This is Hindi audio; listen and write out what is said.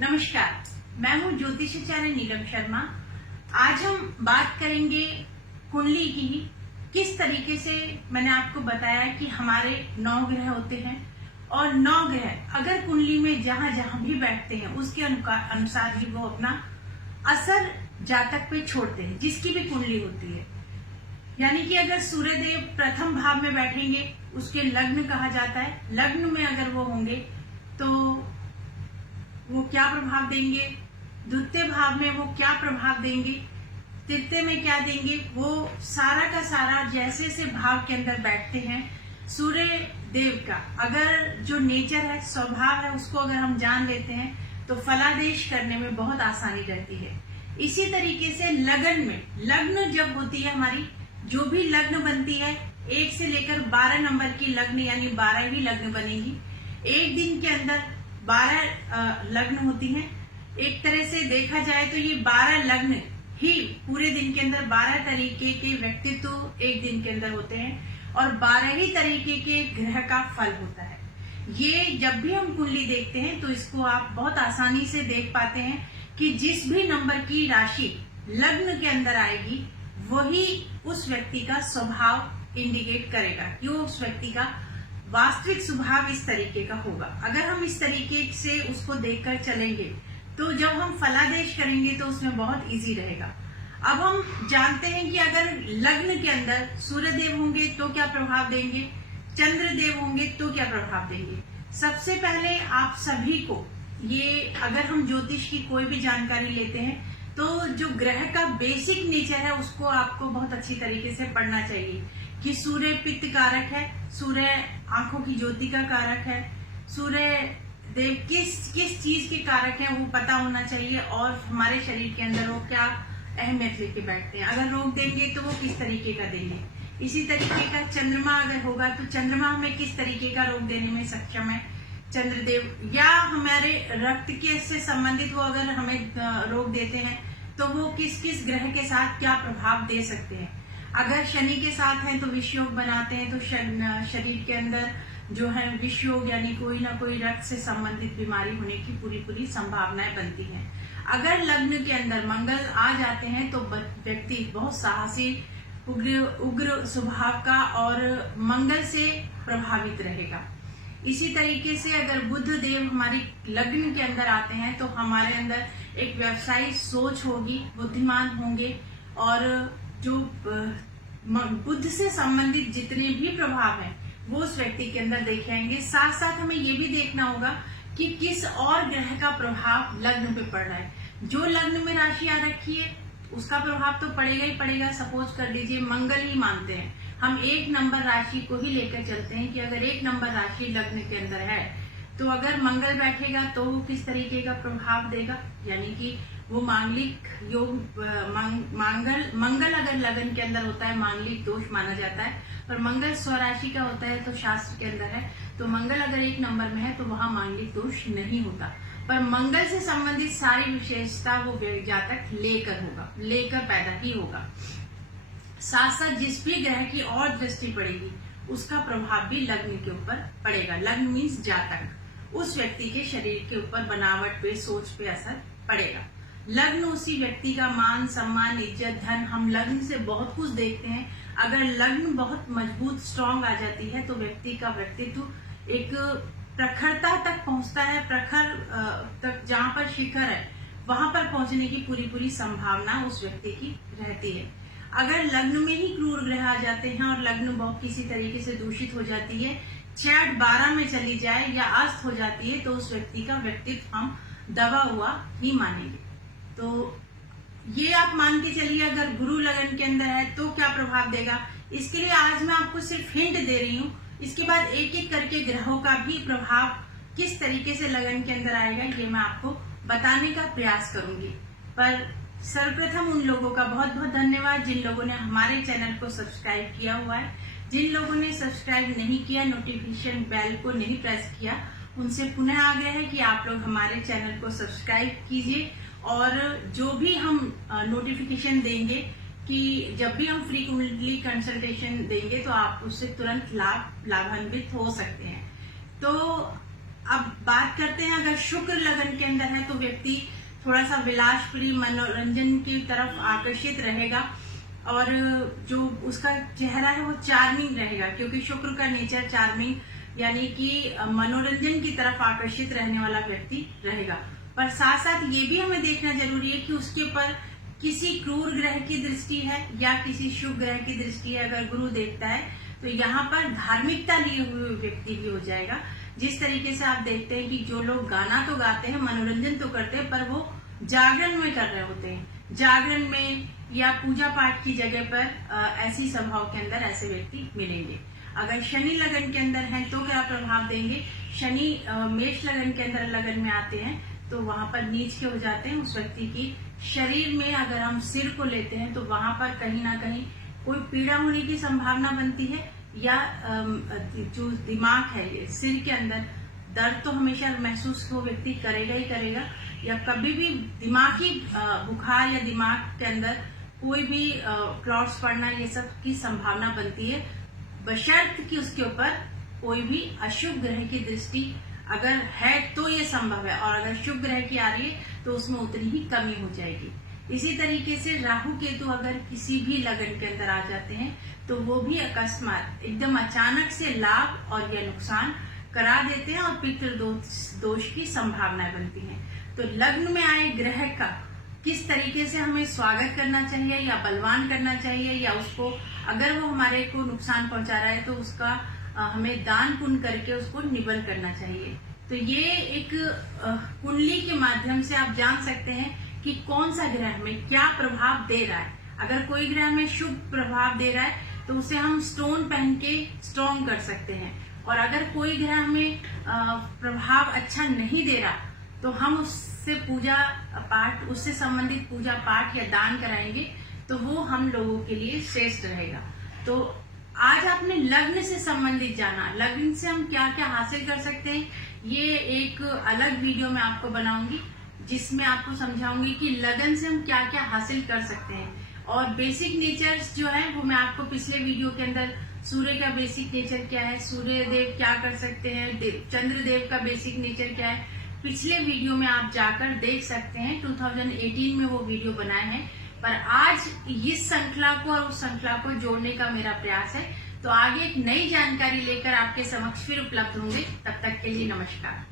नमस्कार, मैं हूँ ज्योतिषाचार्य नीलम शर्मा। आज हम बात करेंगे कुंडली की। किस तरीके से मैंने आपको बताया कि हमारे 9 ग्रह होते हैं और 9 ग्रह अगर कुंडली में जहां जहां भी बैठते हैं उसके अनुसार ही वो अपना असर जातक पे छोड़ते हैं, जिसकी भी कुंडली होती है। यानी कि अगर सूर्य देव प्रथम भाव में बैठेंगे उसके लग्न कहा जाता है। लग्न में अगर वो होंगे तो वो क्या प्रभाव देंगे, द्वितीय भाव में वो क्या प्रभाव देंगे, तृतीय में क्या देंगे, वो सारा का सारा जैसे से भाव के अंदर बैठते हैं सूर्य देव का अगर जो नेचर है, स्वभाव है, उसको अगर हम जान लेते हैं तो फलादेश करने में बहुत आसानी रहती है। इसी तरीके से लगन में, लग्न जब होती है हमारी, जो भी लग्न बनती है 1 से लेकर 12 नंबर की लग्न यानी 12वीं लग्न बनेगी। एक दिन के अंदर 12 लग्न होती हैं। एक तरह से देखा जाए तो ये 12 लग्न ही पूरे दिन के अंदर 12 तरीके के व्यक्तित्व एक दिन के अंदर होते हैं और 12 ही तरीके के ग्रह का फल होता है। ये जब भी हम कुंडली देखते हैं तो इसको आप बहुत आसानी से देख पाते हैं कि जिस भी नंबर की राशि लग्न के अंदर आएगी वही उस व्यक्ति का स्वभाव इंडिकेट करेगा कि वो उस व्यक्ति का वास्तविक स्वभाव इस तरीके का होगा। अगर हम इस तरीके से उसको देखकर चलेंगे तो जब हम फलादेश करेंगे तो उसमें बहुत इजी रहेगा। अब हम जानते हैं कि अगर लग्न के अंदर सूर्य देव होंगे तो क्या प्रभाव देंगे, चंद्र देव होंगे तो क्या प्रभाव देंगे। सबसे पहले आप सभी को ये, अगर हम ज्योतिष की कोई भी जानकारी लेते हैं तो जो ग्रह का बेसिक नेचर है उसको आपको बहुत अच्छी तरीके से पढ़ना चाहिए कि सूर्य पित्त कारक है, सूर्य आंखों की ज्योति का कारक है, सूर्य देव किस किस चीज के कारक है वो पता होना चाहिए और हमारे शरीर के अंदर वो क्या अहमियत लेके बैठते हैं। अगर रोग देंगे तो वो किस तरीके का देंगे। इसी तरीके का चंद्रमा अगर होगा तो चंद्रमा हमें किस तरीके का रोग देने में सक्षम है, चंद्रदेव। या हमारे रक्त के से संबंधित वो अगर हमें रोग देते हैं तो वो किस किस ग्रह के साथ क्या प्रभाव दे सकते हैं। अगर शनि के साथ हैं तो विषयोग बनाते हैं तो शरीर के अंदर जो है विषयोग यानी कोई ना कोई रक्त से संबंधित बीमारी होने की पूरी संभावनाएं बनती हैं। अगर लग्न के अंदर मंगल आ जाते हैं तो व्यक्ति बहुत साहसी, उग्र स्वभाव का और मंगल से प्रभावित रहेगा। इसी तरीके से अगर बुध देव हमारी लग्न के अंदर आते हैं तो हमारे अंदर एक व्यवसायिक सोच होगी, बुद्धिमान होंगे और जो बुद्ध से संबंधित जितने भी प्रभाव हैं वो उस व्यक्ति के अंदर देखे आएंगे। साथ साथ हमें ये भी देखना होगा कि किस और ग्रह का प्रभाव लग्न पे पड़ रहा है। जो लग्न में राशि आ रखी है उसका प्रभाव तो पड़ेगा ही पड़ेगा। सपोज कर लीजिए मंगल ही मानते हैं, हम 1 नंबर राशि को ही लेकर चलते हैं कि अगर 1 नंबर राशि लग्न के अंदर है तो अगर मंगल बैठेगा तो वो किस तरीके का प्रभाव देगा, यानी कि वो मांगलिक योग, मंगल अगर लगन के अंदर होता है मांगलिक दोष माना जाता है, पर मंगल स्वराशि का होता है तो शास्त्र के अंदर है तो मंगल अगर 1 नंबर में है तो वहां मांगलिक दोष नहीं होता। पर मंगल से संबंधित सारी विशेषता वो जातक लेकर पैदा ही होगा। साथ साथ जिस भी ग्रह की और दृष्टि पड़ेगी उसका प्रभाव भी लग्न के ऊपर पड़ेगा। लग्न मीन्स जातक, उस व्यक्ति के शरीर के ऊपर बनावट पे, सोच पे असर पड़ेगा। लग्न उसी व्यक्ति का मान सम्मान, इज्जत, धन, हम लग्न से बहुत कुछ देखते हैं। अगर लग्न बहुत मजबूत स्ट्रांग आ जाती है तो व्यक्ति का व्यक्तित्व एक प्रखरता तक पहुंचता है, प्रखर तक जहां पर शिखर है वहां पर पहुंचने की पूरी संभावना उस व्यक्ति की रहती है। अगर लग्न में ही क्रूर ग्रह आ जाते हैं और लग्न बहुत किसी तरीके से दूषित हो जाती है, चैट 12 में चली जाए या अस्त हो जाती है तो उस व्यक्ति का व्यक्तित्व हम दबा हुआ ही मानेंगे। तो ये आप मान के चलिए अगर गुरु लगन के अंदर है तो क्या प्रभाव देगा। इसके लिए आज मैं आपको सिर्फ हिंट दे रही हूँ, इसके बाद एक एक करके ग्रहों का भी प्रभाव किस तरीके से लगन के अंदर आएगा ये मैं आपको बताने का प्रयास करूंगी। पर सर्वप्रथम उन लोगों का बहुत बहुत धन्यवाद जिन लोगों ने हमारे चैनल को सब्सक्राइब किया हुआ है। जिन लोगों ने सब्सक्राइब नहीं किया, नोटिफिकेशन बेल को नहीं प्रेस किया, उनसे पुनः आग्रह है कि आप लोग हमारे चैनल को सब्सक्राइब कीजिए और जो भी हम नोटिफिकेशन देंगे कि जब भी हम फ्री कुंडली कंसल्टेशन देंगे तो आप उससे तुरंत लाभान्वित हो सकते हैं। तो अब बात करते हैं, अगर शुक्र लगन के अंदर है तो व्यक्ति व्यक्ति थोड़ा सा विलासप्रिय मनोरंजन की तरफ आकर्षित रहेगा और जो उसका चेहरा है वो चार्मिंग रहेगा, क्योंकि शुक्र का नेचर चार्मिंग यानी कि मनोरंजन की तरफ आकर्षित रहने वाला व्यक्ति रहेगा। पर साथ साथ ये भी हमें देखना जरूरी है कि उसके ऊपर किसी क्रूर ग्रह की दृष्टि है या किसी शुभ ग्रह की दृष्टि है। अगर गुरु देखता है तो यहाँ पर धार्मिकता लिए हुए व्यक्ति भी हो जाएगा। जिस तरीके से आप देखते हैं कि जो लोग गाना तो गाते हैं, मनोरंजन तो करते हैं, पर वो जागरण में कर रहे होते हैं। जागरण में या पूजा पाठ की जगह पर ऐसी सभाओं के अंदर ऐसे व्यक्ति मिलेंगे। अगर शनि लगन के अंदर हैं तो क्या प्रभाव देंगे? शनि मेष लगन के अंदर लगन में आते हैं तो वहां पर नीच के हो जाते हैं। उस व्यक्ति की शरीर में अगर हम सिर को लेते हैं तो वहां पर कहीं ना कहीं कोई पीड़ा होने की संभावना बनती है, या जो दिमाग है सिर के अंदर दर्द तो हमेशा महसूस वो व्यक्ति करेगा ही करेगा, या कभी भी दिमागी बुखार या दिमाग के अंदर कोई भी क्लॉट्स पड़ना, ये सब की संभावना बनती है, बशर्त कि उसके ऊपर कोई भी अशुभ ग्रह की दृष्टि अगर है तो ये संभव है, और अगर शुभ ग्रह की आ रही है तो उसमें उतनी ही कमी हो जाएगी। इसी तरीके से राहु केतु अगर किसी भी लगन के अंदर आ जाते हैं तो वो भी अकस्मात एकदम अचानक से लाभ और या नुकसान करा देते हैं और पितृ दोष की संभावनाएं बनती हैं। तो लग्न में आए ग्रह का किस तरीके से हमें स्वागत करना चाहिए या बलवान करना चाहिए, या उसको अगर वो हमारे को नुकसान पहुंचा रहा है तो उसका हमें दान पुण्य करके उसको निबल करना चाहिए। तो ये एक कुंडली के माध्यम से आप जान सकते हैं कि कौन सा ग्रह में क्या प्रभाव दे रहा है। अगर कोई ग्रह में शुभ प्रभाव दे रहा है तो उसे हम स्टोन पहन के स्ट्रॉन्ग कर सकते हैं, और अगर कोई ग्रह में प्रभाव अच्छा नहीं दे रहा तो हम उससे पूजा पाठ, उससे संबंधित पूजा पाठ या दान कराएंगे तो वो हम लोगों के लिए श्रेष्ठ रहेगा। तो आज आपने लग्न से संबंधित जाना, लग्न से हम क्या क्या हासिल कर सकते हैं, ये एक अलग वीडियो में आपको बनाऊंगी जिसमें आपको समझाऊंगी कि लगन से हम क्या क्या हासिल कर सकते हैं। और बेसिक नेचर्स जो है वो मैं आपको पिछले वीडियो के अंदर सूर्य का बेसिक नेचर क्या है, सूर्य देव क्या कर सकते हैं, चंद्र देव का बेसिक नेचर क्या है, पिछले वीडियो में आप जाकर देख सकते हैं। 2018 में वो वीडियो बनाए हैं, पर आज इस श्रृंखला को और उस श्रृंखला को जोड़ने का मेरा प्रयास है। तो आगे एक नई जानकारी लेकर आपके समक्ष फिर उपलब्ध होंगे। तब तक के लिए नमस्कार।